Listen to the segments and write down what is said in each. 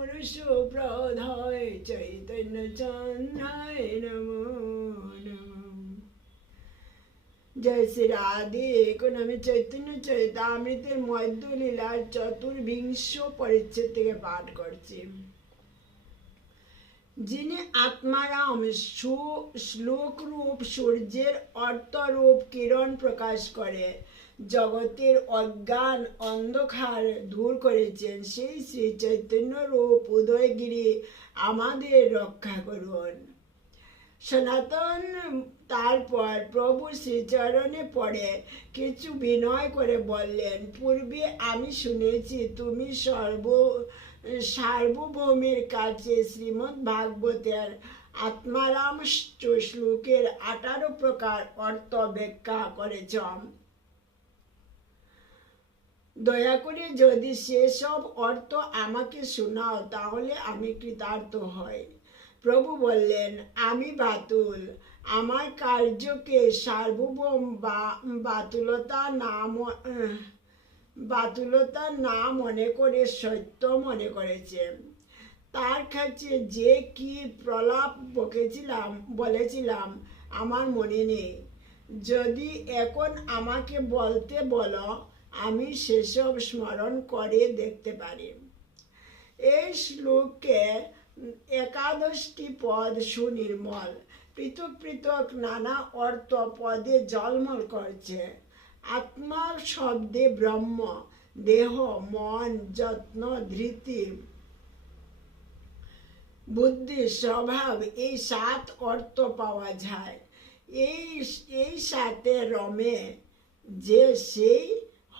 পুরুষ প্রধয় চৈতন্য চন্দ্রায় নমো জয় শ্রী রাধে এখন আমি চৈতন্য চৈতামৃতের মধ্যলীলার চতুর্বিংশ পরিচ্ছেদ থেকে পাঠ করছি। যিনি আত্মারাম সু- শ্লোকরূপ সূর্যের অর্থরূপ কিরণ প্রকাশ করে জগতের অজ্ঞান অন্ধকার দূর করেছেন সেই শ্রী চৈতন্য রূপ উদয়গিরি আমাদের রক্ষা করুন। সনাতন তারপর প্রভু শ্রীচরণে পড়ে কিছু বিনয় করে বললেন, পূর্বে আমি শুনেছি তুমি সর্ব, সার্বভৌমের কাছে শ্রীমদ্ ভাগবতের আত্মারাম শ্লোকের আঠারো প্রকার অর্থ ব্যাখ্যা করেছ। দয়া করে যদি সেসব অর্থ আমাকে শোনাও, তাহলে আমি কৃতার্থ হই। প্রভু বললেন, আমি বাতুল। আমার কার্যকে সার্বভৌম বাতুলতা নাম বাতুলতা না মনে করে সত্য মনে করেছে। তার কাছে যে কি প্রলাপ বকেছিলাম, বলেছিলাম, আমার মনে নেই। যদি এখন আমাকে বলতে বলো আমি সেসব স্মরণ করে দেখতে পারি। এই শ্লোকে একাদশটি পদ সুনির্মল, পৃথক পৃথক নানা অর্থ পদে জলমল করছে। আত্মার শব্দে ব্রহ্ম, দেহ, মন, যত্ন, ধৃতি, বুদ্ধি, স্বভাব, এই সাত অর্থ পাওয়া যায়। এই এই সাথে রমে যে সেই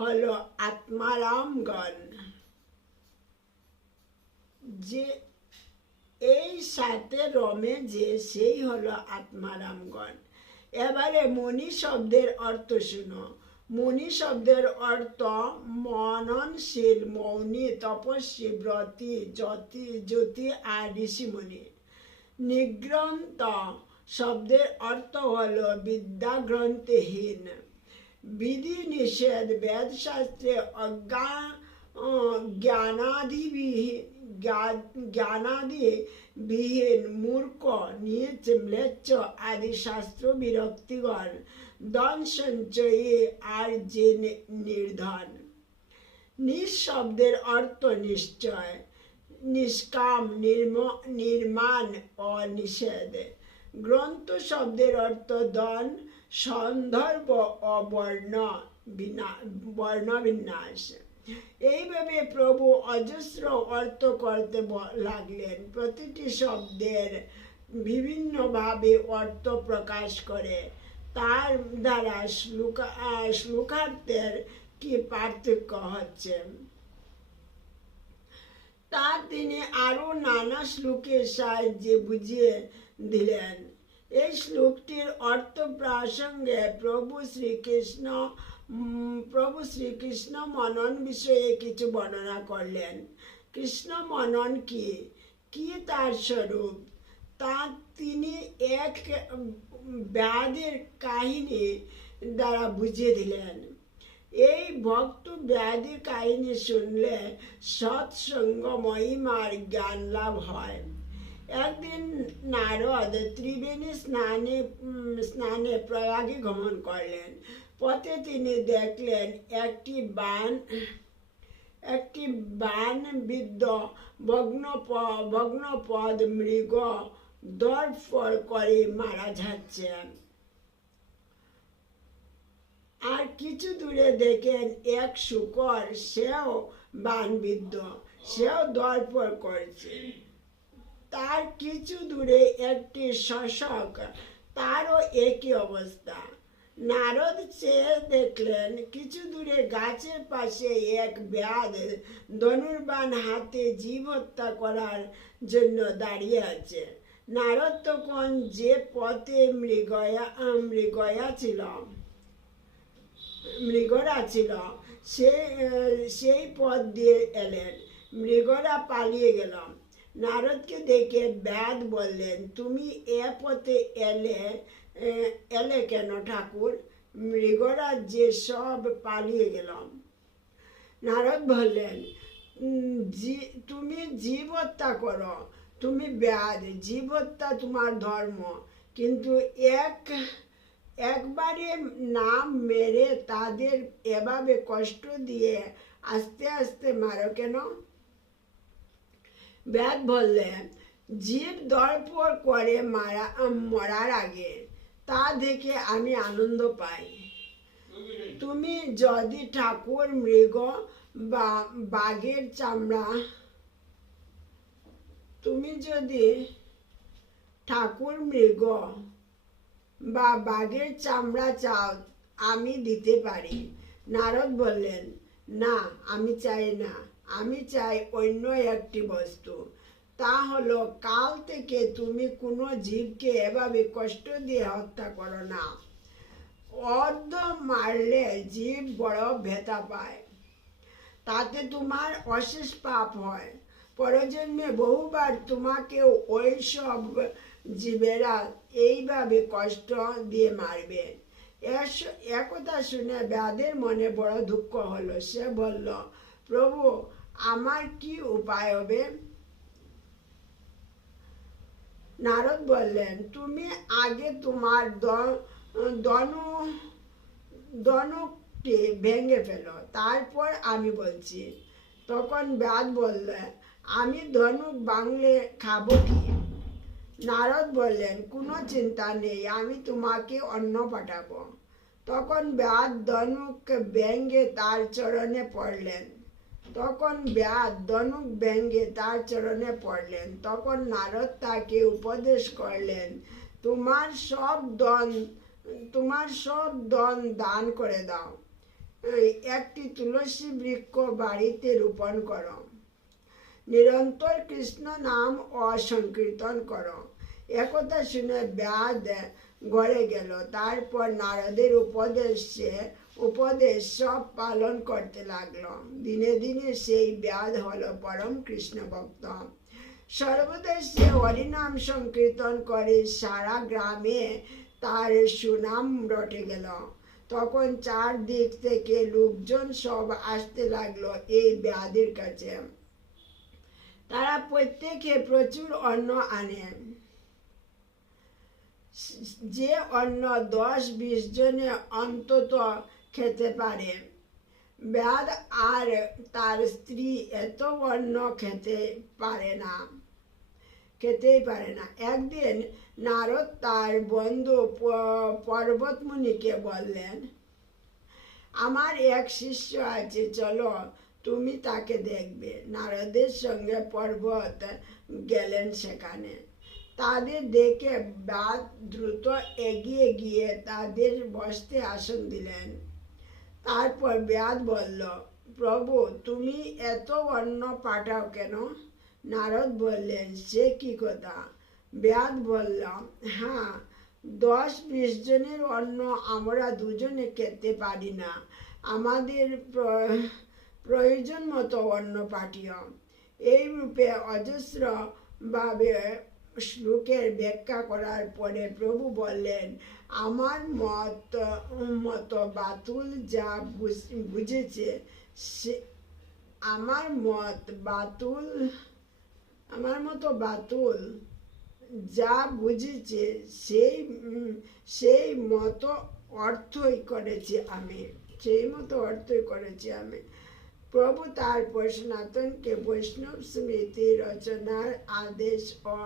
হলো আত্মারামগণ। যে এই সাথে রমে যে, সেই হলো আত্মারামগণ। এবারে মণি শব্দের অর্থ শুনো। মণি শব্দের অর্থ মননশীল, মৌনী, তপস্বী, ব্রতী, জ্যোতি জ্যোতি আর ঋষিমণি। নিগ্রন্থ শব্দের অর্থ হলো বিদ্যা গ্রন্থহীন বিধি নিষেধ বেদশাস্ত্রে অজ্ঞা জ্ঞানাদিবিহীন জ্ঞানাদি বিহীন মূর্খ, নিচ ম্লেচ্ছ আদি শাস্ত্র বিরক্তিগণ ধন সঞ্চয়ী আর যে নির্ধন। নিঃশব্দের অর্থ নিশ্চয়। নিষ্কাম, নির্ম নির্মাণ ও নিষেধ গ্রন্থ শব্দের অর্থ দন সন্দর্ভ ও বর্ণ বিনা, বর্ণবিন্যাস। এইভাবে প্রভু অজস্র অর্থ করতে লাগলেন। প্রতিটি শব্দের বিভিন্নভাবে অর্থ প্রকাশ করে। তার দ্বারা শ্লোকা শ্লোকার্থের কি পার্থক্য হচ্ছে? তা তিনি আরও নানা শ্লোকের সাহায্যে বুঝিয়ে দিলেন। এই শ্লোকটির অর্থ প্রাসঙ্গে প্রভু শ্রীকৃষ্ণ প্রভু শ্রীকৃষ্ণ মনন বিষয়ে কিছু বর্ণনা করলেন। কৃষ্ণ মনন কি? কি তার স্বরূপ? তা তিনি এক ব্যাধের কাহিনী দ্বারা বুঝিয়ে দিলেন। এই ভক্ত ব্যাধির কাহিনী শুনলে সৎসঙ্গ মহিমার জ্ঞান লাভ হয়। একদিন নারদ ত্রিবেণী স্নানে স্নানে প্রয়াগে গমন করলেন। পথে তিনি দেখলেন একটি বান একটি বান বিদ্ধ ভগ্ন ভগ্নপদ মৃগ দরফর করে মারা যাচ্ছেন আর কিছু দূরে দেখেন এক শুকর, সেও বানবিদ্ধ, সেও দরপর করছে। তার কিছু দূরে একটি শশক, তারও একই অবস্থা। নারদ চেয়ে দেখলেন, কিছু দূরে গাছের পাশে এক ব্যাধ ধনুর্বান হাতে জীব হত্যা করার জন্য দাঁড়িয়ে আছে। নারদ তখন যে পথে মৃগয়া মৃগয়া ছিল, মৃগরা ছিল, সে, সেই পথ দিয়ে এলেন। মৃগরা পালিয়ে গেলাম নারদকে দেখে ব্যাদ বললেন, তুমি এ পথে এলে এলে কেন ঠাকুর? মৃগরাজ যে সব পালিয়ে গেলাম। নারদ বললেন তুমি জীব হত্যা করো, তুমি ব্যাধ জীব হত্যা তোমার ধর্ম। কিন্তু এক, একবারে নাম মেরে তাদের এভাবে কষ্ট দিয়ে আস্তে আস্তে মারো কেন? ব্যাদ বললেন, জীব দরপর করে মারা, মরার আগে, তা দেখে আমি আনন্দ পাই। তুমি যদি ঠাকুর মৃগ বা বাঘের চামড়া, তুমি যদি ঠাকুর মৃগ বা বাঘের চামড়া চাও, আমি দিতে পারি। নারদ বললেন, না, আমি চাই না। আমি চাই অন্য একটি বস্তু। তা হলো, কাল থেকে তুমি কোনো জীবকে এভাবে কষ্ট দিয়ে হত্যা করো না। অর্ধ মারলে জীব বড় ভেতা পায়। তাতে তোমার অশেষ পাপ হয়। পরজন্মে বহুবার তোমাকে ওই সব জীবেরা এইভাবে কষ্ট দিয়ে মারবে। একথা শুনে ব্যাদের মনে বড় দুঃখ হলো। সে বলল, প্রভু আমার কি উপায় হবে? নারদ বললেন, তুমি আগে তোমার দনু ভেঙে ফেলো। তারপর আমি বলছি, তখন ব্যাদ বললে, আমি ধনুক বাংলে খাব কি? নারদ বললেন, কোনো চিন্তা নেই, আমি তোমাকে অন্ন পাঠাবো। তখন ব্যাদ ধনুক ব্যঙ্গে তার চরণে পড়লেন। তখন ব্যাদ ধনুক ব্যঙ্গে তার চরণে পড়লেন। তখন নারদ তাকে উপদেশ করলেন, তোমার সব দন তোমার সব দন দান করে দাও। একটি তুলসী বৃক্ষ বাড়িতে রোপণ করো। নিরন্তর কৃষ্ণ নাম অসংকীর্তন করো। একথা শুনে ব্যাদ ঘরে গেল। তারপর নারদের উপদেশে উপদেশ সব পালন করতে লাগল। দিনে দিনে সেই ব্যাধ হলো পরম কৃষ্ণ ভক্ত। সর্বদা সে হরিনাম সংকীর্তন করে সারা গ্রামে তার সুনাম রটে গেল। তখন চারদিক থেকে লোকজন সব আসতে লাগল এই ব্যাধের কাছে। তারা প্রত্যেকে প্রচুর অন্ন আনে। যে অন্ন দশ বিশ জনে অন্তত খেতে পারে। ব্যাদ আর তার স্ত্রী এত অন্ন খেতে পারে না, খেতেই পারে না। একদিন নারদ তার বন্ধু পর্বতমুনিকে বললেন, আমার এক শিষ্য আছে, চলো তুমি তাকে দেখবে। নারদের সঙ্গে পর্বত গেলেন সেখানে। তাদের দেখে বাদ দ্রুত এগিয়ে গিয়ে তাদের বসতে আসন দিলেন। তারপর ব্যাদ বলল, প্রভু, তুমি এত অন্ন পাঠাও কেন? নারদ বললেন, সে কি কথা? ব্যাদ বলল হ্যাঁ দশ বিশ জনের অন্ন আমরা দুজনে খেতে পারি না। আমাদের প্রয়োজন মতো অন্ন পাঠিও। এই রূপে অজস্র ভাবে শ্লোকের ব্যাখ্যা করার পরে প্রভু বললেন, আমার মত, মতো বাতুল যা বুঝেছে, সে, আমার মত বাতুল, আমার মতো বাতুল যা বুঝেছে, সেই সেই মতো অর্থই করেছি আমি, সেই মতো অর্থই করেছি আমি। প্রভু তারপর সনাতনকে বৈষ্ণব স্মৃতি রচনার আদেশ ও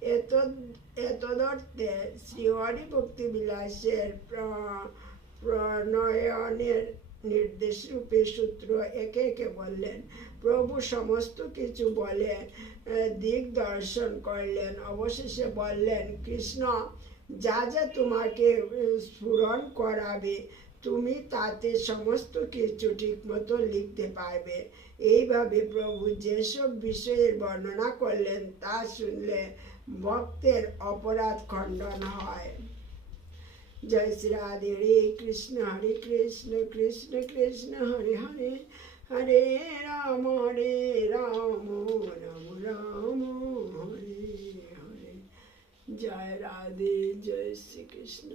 এতদ- এতদর্থে শ্রীহরি ভক্তি বিলাসের প্র- প্রণয়নের নির্দেশ রূপে সূত্র একে একে বললেন। প্রভু সমস্ত কিছু বলে দিক দর্শন করলেন। অবশেষে বললেন, কৃষ্ণ, যা যা তোমাকে স্ফুরণ করাবে তুমি তাতে সমস্ত কিছু ঠিক মতো লিখতে পারবে। এইভাবে প্রভু যেসব বিষয়ের বর্ণনা করলেন, তা শুনলে ভক্তের অপরাধ খণ্ডন হয়। জয় শ্রী রাধে, হরে কৃষ্ণ হরে কৃষ্ণ কৃষ্ণ কৃষ্ণ, হরে হরে হরে রাম হরে রাম রাম রাম, হরে হরে। জয় রাধে, জয় শ্রী কৃষ্ণ।